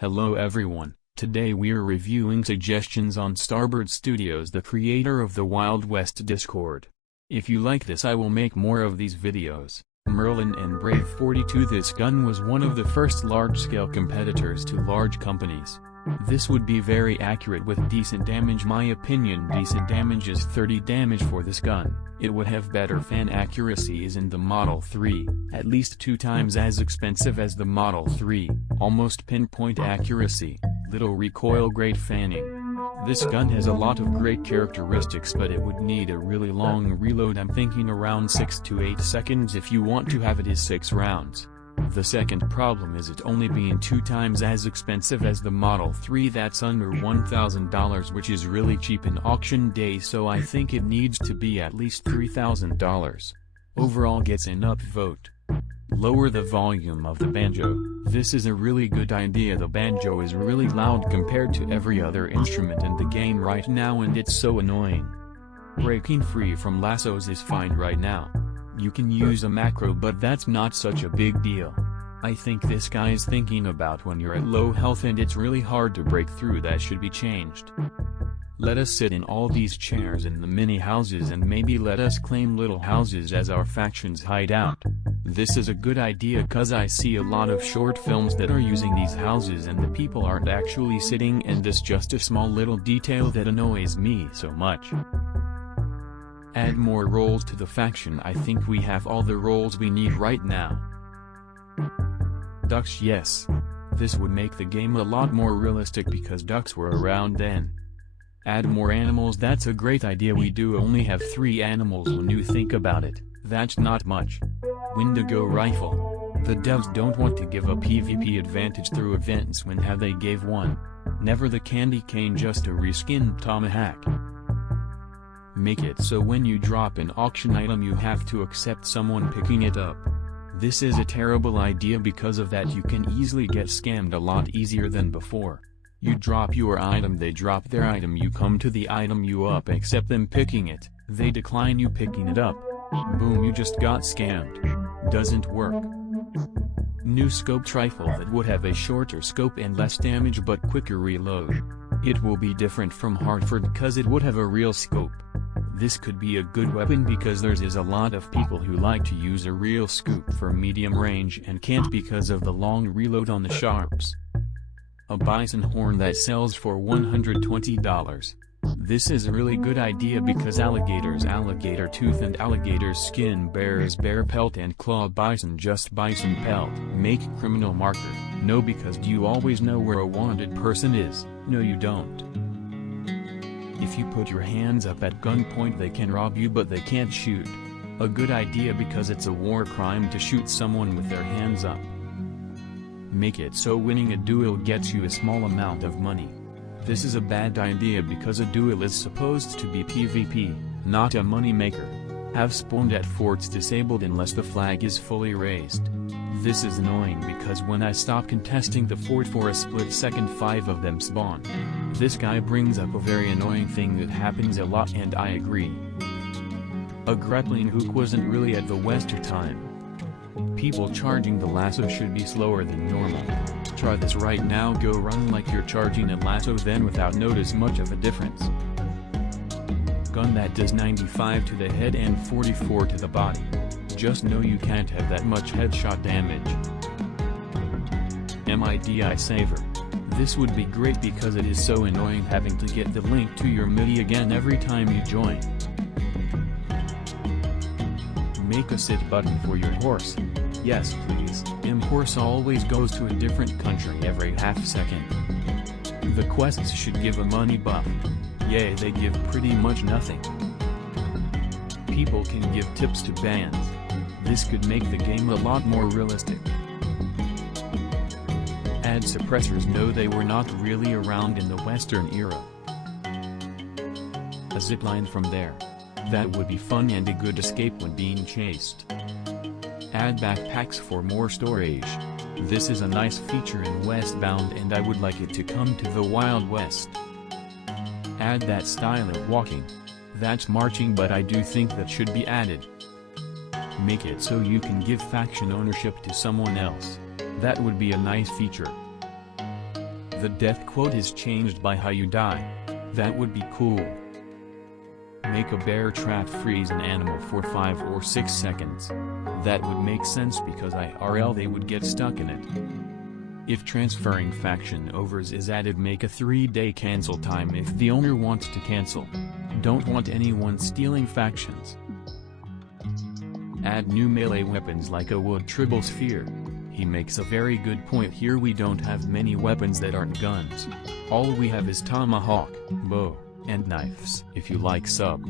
Hello everyone, today we're reviewing suggestions on Starbird Studios, the creator of the Wild West Discord. If you like this, I will make more of these videos. Merlin and Brave 42. This gun was one of the first large-scale competitors to large companies. This would be very accurate with decent damage. My opinion, decent damage is 30 damage for this gun. It would have better fan accuracy is in the Model 3, at least 2 times as expensive as the Model 3, almost pinpoint accuracy, little recoil, great fanning. This gun has a lot of great characteristics, but it would need a really long reload. I'm thinking around 6 to 8 seconds if you want to have it is 6 rounds. The second problem is it only being 2 times as expensive as the Model 3, that's under $1,000, which is really cheap in auction day, so I think it needs to be at least $3,000. Overall gets an upvote. Lower the volume of the banjo. This is a really good idea. The banjo is really loud compared to every other instrument in the game right now, and it's so annoying. Breaking free from lassos is fine right now. You can use a macro, but that's not such a big deal. I think this guy is thinking about when you're at low health and it's really hard to break through. That should be changed. Let us sit in all these chairs in the mini houses, and maybe let us claim little houses as our faction's hideout. This is a good idea cause I see a lot of short films that are using these houses and the people aren't actually sitting, and this just a small little detail that annoys me so much. Add more roles to the faction. I think we have all the roles we need right now. Ducks, yes. This would make the game a lot more realistic because ducks were around then. Add more animals. That's a great idea. We do only have 3 animals when you think about it. That's not much. Wendigo rifle. The devs don't want to give a PvP advantage through events. When have they gave one? Never. The candy cane, just a reskinned tomahawk. Make it so when you drop an auction item you have to accept someone picking it up. This is a terrible idea. Because of that you can easily get scammed a lot easier than before. You drop your item, they drop their item, you come to the item, you up accept them picking it, they decline you picking it up. Boom, you just got scammed. Doesn't work. New scoped rifle that would have a shorter scope and less damage but quicker reload. It will be different from Hartford cause it would have a real scope. This could be a good weapon because there is a lot of people who like to use a real scoop for medium range and can't because of the long reload on the sharps. A bison horn that sells for $120. This is a really good idea because alligators alligator tooth and alligator's skin, bears bear pelt and claw, bison just bison pelt. Make criminal marker. No, because do you always know where a wanted person is? No you don't. If you put your hands up at gunpoint they can rob you but they can't shoot. A good idea because it's a war crime to shoot someone with their hands up. Make it so winning a duel gets you a small amount of money. This is a bad idea because a duel is supposed to be PvP, not a money maker. Have spawned at forts disabled unless the flag is fully raised. This is annoying because when I stop contesting the fort for a split second 5 of them spawn. This guy brings up a very annoying thing that happens a lot, and I agree. A grappling hook wasn't really at the Western time. People charging the lasso should be slower than normal. Try this right now, go run like you're charging a lasso, then without notice much of a difference. Gun that does 95 to the head and 44 to the body. Just know you can't have that much headshot damage. MIDI saver. This would be great because it is so annoying having to get the link to your MIDI again every time you join. Make a sit button for your horse. Yes please. Horse always goes to a different country every half second. The quests should give a money buff. Yay, they give pretty much nothing. People can give tips to bands. This could make the game a lot more realistic. Add suppressors. No, they were not really around in the Western era. A zipline from there. That would be fun and a good escape when being chased. Add backpacks for more storage. This is a nice feature in Westbound and I would like it to come to the Wild West. Add that style of walking. That's marching, but I do think that should be added. Make it so you can give faction ownership to someone else. That would be a nice feature. The death quote is changed by how you die. That would be cool. Make a bear trap freeze an animal for 5 or 6 seconds. That would make sense because IRL they would get stuck in it. If transferring faction overs is added, make a 3-day cancel time if the owner wants to cancel. Don't want anyone stealing factions. Add new melee weapons like a wood tribal sphere. He makes a very good point here. We don't have many weapons that aren't guns. All we have is tomahawk, bow, and knives. If you like sub.